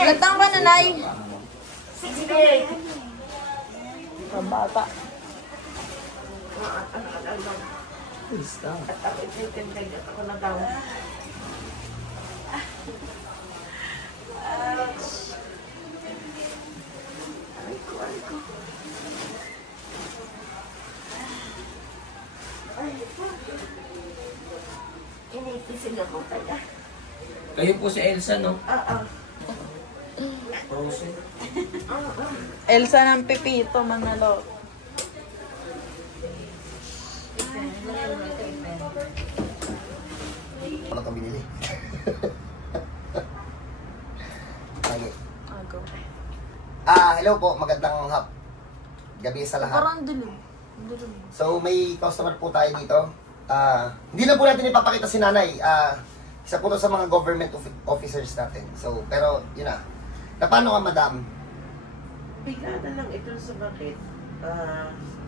Ilan taong ka na, Nay? 68. Bata. At ako itintindig at ako nagaw. Aray ko. Initisig ako kaya. Kayo po si Elsa, no? Oo. Frozen. Elsa ng Pipito, Manalo. Wala kang binili. Okay. Hello po, magandang gabi sa lahat. Parang dilim. So may customer po tayo dito. Hindi na po natin ipapakita si nanay. Isa po to sa mga government officers natin. So, pero yun na. Paano ka, madam? Bigla na lang ito sumakit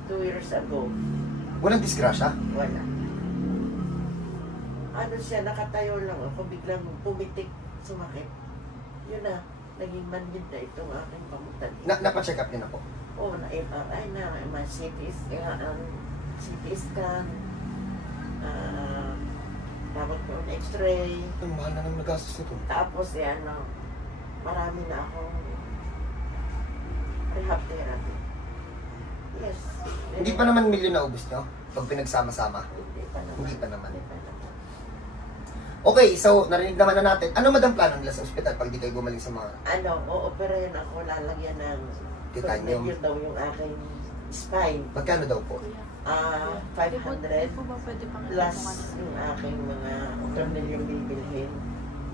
2 years ago. Walang disgrasya? Wala. Ano siya, nakatayo lang ako, biglang pumitik, sumakit. Yun na, naging manhid na itong aking pamutan. Napacheck up niyo na po? Oo, na MRI na, CT scan, tapos po x-ray. Ang mahal na nang nagastos nito. Tapos marami na akong rehab therapy. Yes. Hindi pa naman milyon na ubus nyo? Pag pinagsama-sama? Hindi pa naman. Hindi pa naman. Hindi pa naman. Okay, so narinig naman na natin. Ano madam plano nila sa ospital pag di kayo gumaling sa mga... Ooperahin ako, lalagyan ng Titanium. Yun daw yung aking spine. Magkano daw po? 500 plus yung aking mga tornilyong bibilhin.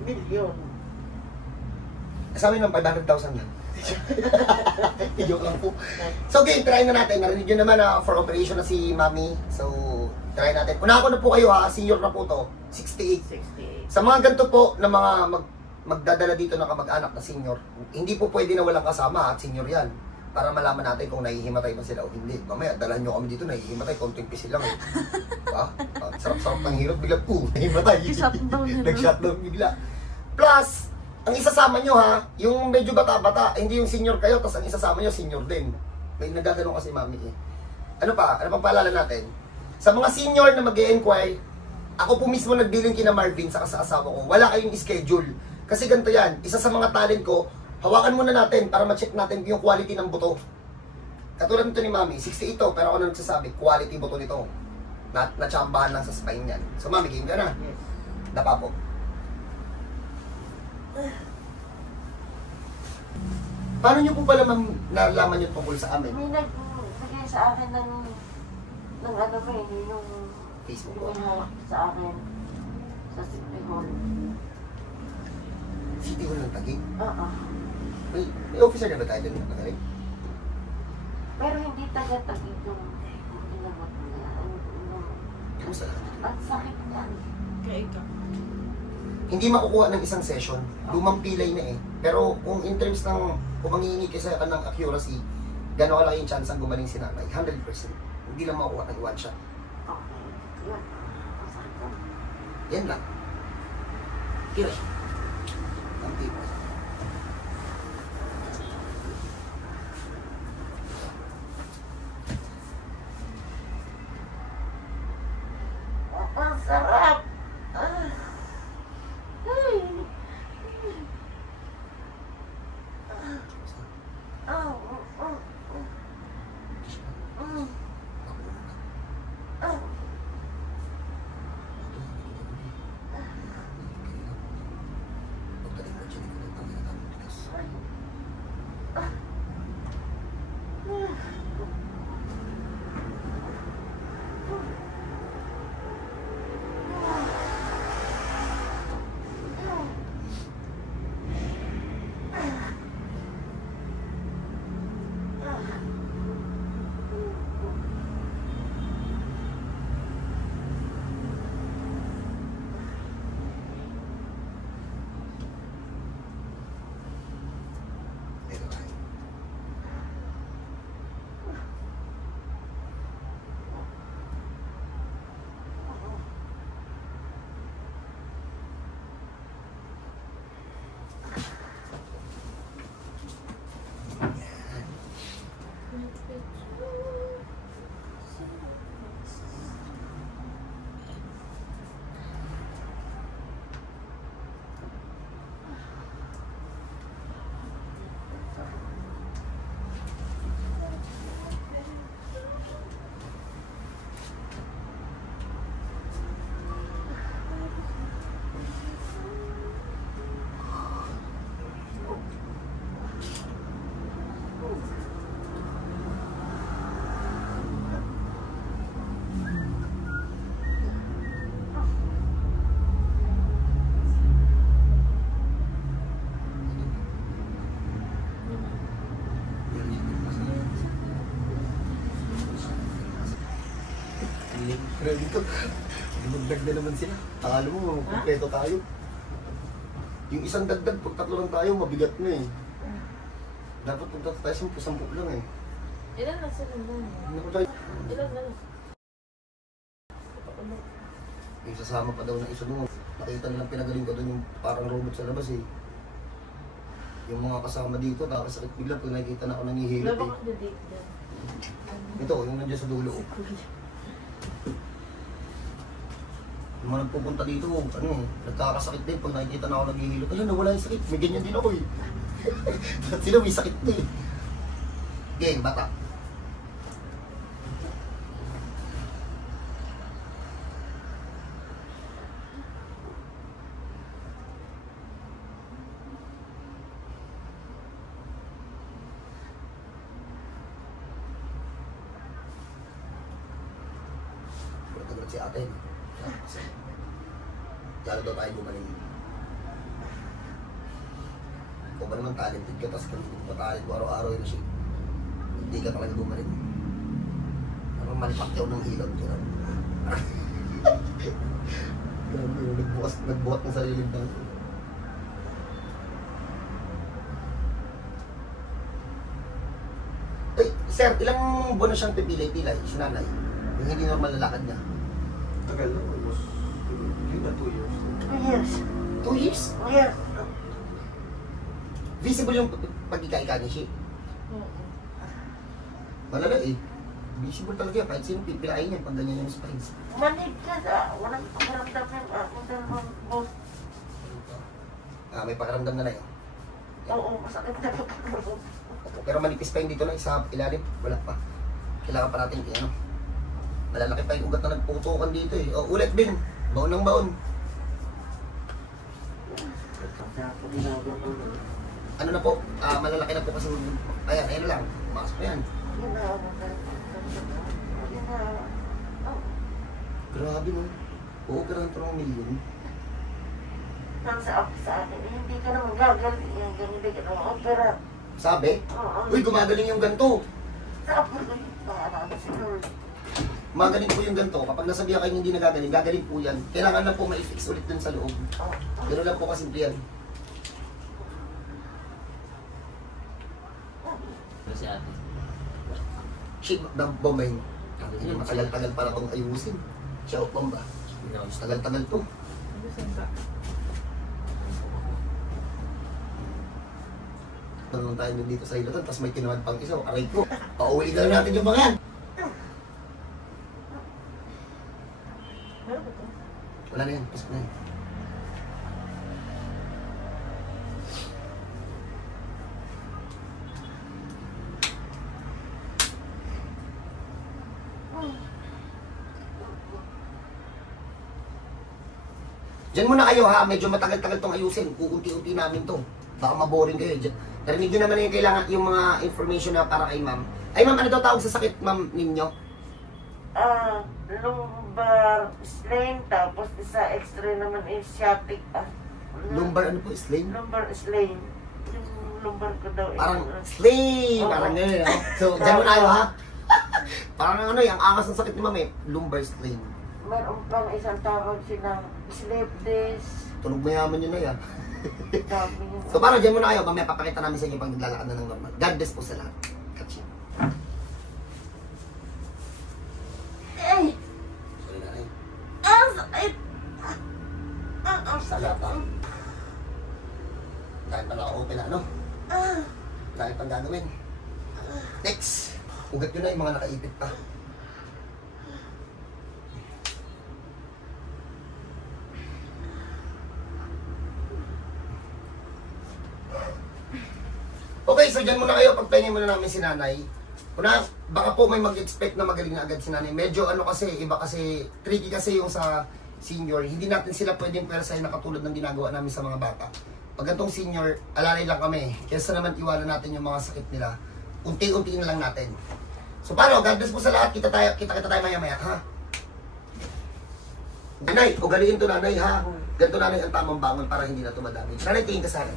Milyon. Sa amin ng 500,000 lang. Joke lang po. So okay, try na natin. Narinig nyo naman na for operation na si Mami. So, try natin. Una ko na po kayo ha, senior na po to. 68. 68. Sa mga ganito po na mga magdadala dito na kamag-anak na senior, hindi po pwede na walang kasama at senior yan. Para malaman natin kung nahihimatay ba sila o hindi. Mamaya, dalhan nyo kami dito, nahihimatay, konting pisil lang eh. Diba? Sarap-sarap ng hirap, bigla, nahihimatay. Nag-shutdown bigla. Plus, ang isasama nyo ha, yung medyo bata-bata, hindi yung senior kayo, tapos ang isasama nyo, senior din. May nagagano kasi mami eh. Ano pa? Ano pang paalala natin? Sa mga senior na mag-e-enquire, ako po mismo nagdealing kina Marvin sa asawa ko. Wala kayong schedule. Kasi ganito yan, isa sa mga talent ko, hawakan muna natin para ma-check natin yung quality ng buto. Katulad nito ni Mami, 68 to, pero ako na nagsasabi, quality buto nito. Natsambahan lang sa spine yan. So Mami, game ka na. Yes. Dapa po. Paano nyo po pala nalaman yung tungkol sa amin? May nagbigay sa akin ng ano ba yung Facebook po. yung hawak sa akin sa City Hall. City Hall ng Taguig. Oo. May officer na ba tayo doon nakagaling? Pero hindi taga-tagig yung inabot niya. Kamusta lang? Ang sakit yan. Kaya ikaw. Hindi makukuha ng isang session. Lumang pilay na eh. Pero kung in terms ng, kung mangingi kasi ng accuracy, gano'n kalaki yung chance ang gumaling si nanay? 100%. Hindi lang makukuha ng one shot. Okay. Yun. Ang sakit yan. Yan lang. Kira. Ang tipo. Ang sarap! Grabe to. Magdag na naman sila. Akala mo, kompleto tayo. Yung isang dagdag, pag tatlo lang tayo, mabigat na eh. Dapat pag tatlo tayo, 10 lang eh. Ilan na sila na? Ilan na? Yung sasama pa daw na isa doon. Nakita nilang pinagaling ko doon yung parang robot sa labas eh. Yung mga kasama dito, nakakasakit bigla pag nakikita na ako nangihilot Wala eh. ba kang date dyan? Ito, yung nandiyan sa dulo. Yung mga nagpupunta dito, ano, nagkakasakit din pag nakikita na ako naghihilot. Ayun, nawala yung sakit. May ganyan din ako eh. Sila may sakit na eh. Game, bata. Pagkagulat si ate. Lalo daw tayo gumaling. Ikaw ba naman talented ka, tapos kung matalent mo araw-araw yun siya. Hindi ka talaga gumaling. Parang malipakyaw ng hilot. Grabe, nagbuhat ng sariling tanto. Ay, sir, ilang buwan na siyang pipilay-pilay, si nanay? Yung hindi normal na lakad niya. Tagal na, almost, yun na 2 years. 2 years. 2 years? Yes. Visible yung pagkikaika ni Shi. Malala eh. Visible talaga yan. Kahit sino pipilain niya pag ganyan yung spines. Manid ka sa, walang pakaramdam yung ako boss. May pakaramdam na yun. Oo, masakit na pagkakaroon. Pero manipis pa yun dito na sa ilalim. Wala pa. Kailangan pa natin ano. Malalaki pa yung ugat na nagputukan dito eh. O, ulit din. Baon ng baon. Ano na po? Malalaki na po kasi. Ayan na lang. Makas pa yan. Grabe no. Oo, garanto ng milyon. Nasa ako sa akin, hindi ka naman gagaling, hindi ka naman opera. Sabi? Oo. Uy, gumagaling yung ganito. Sa ako, para si Lord. Magaling po yung ganito. Kapag nasabihan kayo hindi nagagaling, gagaling po yan. Kailangan lang po ma-fix ulit dun sa loob. Gano'n lang po kasimple yan. Si ate. Shit, bombahin. Matagal-tagal para itong ayusin. Siya o bomba. Tagal-tagal to. Tanong tayo dito sa hilatan, tapos may kinuhan pang isa. Aray ko, pauwi ka na natin yung mga yan. Wala na yan, pasok na yan. Diyan muna kayo ha, medyo matagal-tagal tong ayusin. Uunti-unti namin to. Baka maboring kayo. Narinig nyo naman yung kailangan, yung mga information na para kay ma'am. Ay ma'am, ano daw tawag sa sakit ma'am ninyo? Lumbar slain, tapos sa x-ray naman is sciatic. Lumbar ano po, slain? Lumbar slain. Yung lumbar ko daw. Parang slain! Oo. Parang gano'n. No? So, diyan muna kayo ha. Parang ano, yung angas ng sakit ni ma'am eh. Lumbar slain. Meron pang isang tawag sila, sleep disc. Tunog mayaman yun na yan. Dami yung... So parang dyan muna kayo, mamaya papakita namin sa inyo pag naglalakad na ng normal. God bless po sa lahat. Catch you. Ay! Sorry na rin. Ang sakit! Ang Sa lahat ha. Dahil pala open na ano. Dahil pang gagawin. Next. Ugat yun na yung mga nakaipit pa. Okay, so dyan muna kayo, pagpahingin muna namin si nanay. Una, baka po may mag-expect na magaling na agad si nanay. Medyo ano kasi, iba kasi, tricky kasi yung sa senior. Hindi natin sila pwedeng pwersahin na katulad ng ginagawa namin sa mga bata. Pag gantong senior, alalay lang kami. Kesa naman iwanan natin yung mga sakit nila. Unti-unti na lang natin. So paano, God bless po sa lahat. Kita tayo maya-maya, ha? Nanay, ugaliin to nanay, ha? Ganto nanay ang tamang bangon para hindi na ito madamage. Nanay, tingin ka sa akin.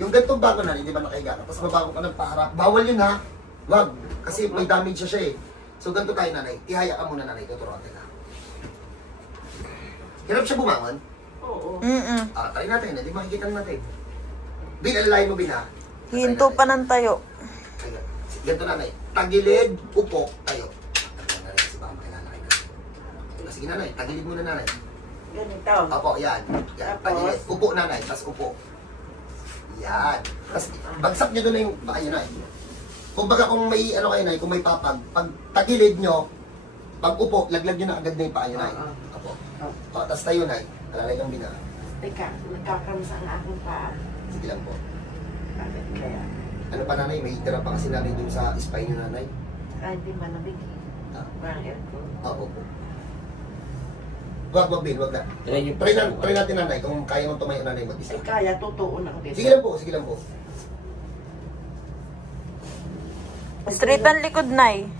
Yung gantong bangon na, hindi ba nakahiga ka? Tapos mabangon ka ng paharap. Bawal yun ha. Wag. Kasi may damage siya eh. So ganito tayo nanay. Ihaya ka muna nanay. Tuturuan ka. Hirap siya bumangon. Oo. Try natin, hindi makikita natin. Bin, alalayan mo, Bin, ha? Hinto pa ng tayo. Ayan. Ganito, nanay. Tagilid, upo, tayo. Nanay, si Mama, kailangan kita. Sige, nanay. Tagilid muna, nanay. Ganito. Opo, yan. Yan. Tapos? Tagilid. Upo, nanay. Tapos upo. Yan. Tapos, bagsak niyo doon na yung baka yun, nay. Kung baga kung may, ano kayo, nay, kung may papag, pag tagilid nyo, pag upo, laglag nyo na agad na yung paa nyo, nay. Opo. O, tapos tayo, nay. Alalay lang, Bin, ha? Teka, nagkakaroon ang aking paa. Sige lang po. Bakit kaya? Ano pa, nanay? May tira pa kasi nanay dun sa spine nyo, nanay. Hindi malamig. Ah. Parang aircon. Oo po. Wag, Bin, wag na. Try niyo po. Try natin, nanay, kung kaya mong tumayo, nanay, mag-isa. Ay, kaya, tutuon ako dito. Sige lang po, sige lang po. Straight ang likod, Nay.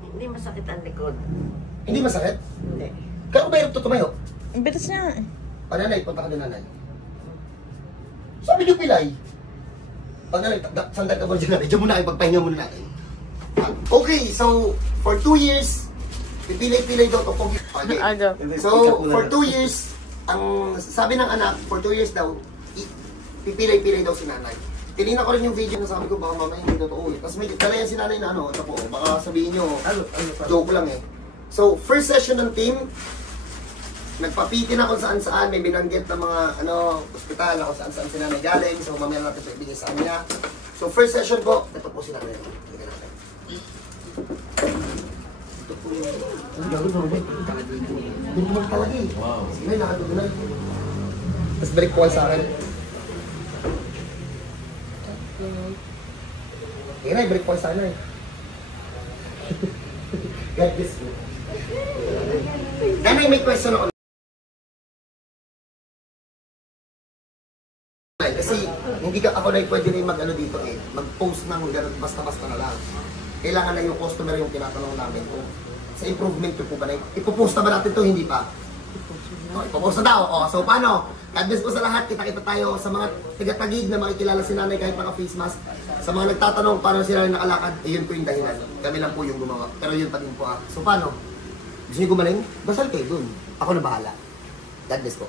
Hindi masakit ang likod. Hindi masakit? Hindi. Kaya ko mahirap to tumayo. Ang bilis niya. O, nanay, punta ka doon, nanay. Sabi niyo, Pilay. Pag nanay, sandal ka ba dyan, nanay? Diyan muna kayo, pagpahinga muna natin. Okay, so, for 2 years, pipilay-pilay daw to. Okay. Aga. So, for 2 years, ang sabi ng anak, for 2 years daw, pipilay-pilay daw si nanay. Tinignan ko rin yung video na sabi ko, baka mamaya hindi totoo eh. Tapos may dala yan si nanay na ano, ito po, baka sabihin nyo, joke lang eh. So, first session ng team, nagpapiti na kung saan-saan, may binanggit ng mga ospital na kung saan-saan si nanay galing. So, mamaya natin ito ibigay sa kanya. So, first session po, ito po si nanay. Tignan natin. Ito po yung... Ang gagawin mo, hindi mo talaga eh. Wow. Sige, nakatutunan. Tapos balik po sa akin. Sige na, balik po sa akin eh. God bless you. Nanay, may question ako. Kasi hindi ka ako na pwede na yung mag-ano dito eh. Mag-post ng ganun, basta-basta na lang. Kailangan na yung customer yung tinatanong namin kung sa improvement ko po ba na ipopost na ba natin to hindi pa? O, ipopost na daw. O, so paano? God bless po sa lahat. Kita-kita tayo sa mga taga-tagig na makikilala si nanay kahit mga face mask. Sa mga nagtatanong paano sila nakalakad, eh yun po yung dahilan. Kami lang po yung gumawa. Pero yun pa din po. So paano? Gusto niyo gumaling? Basal kayo dun. Ako na bahala. God bless po.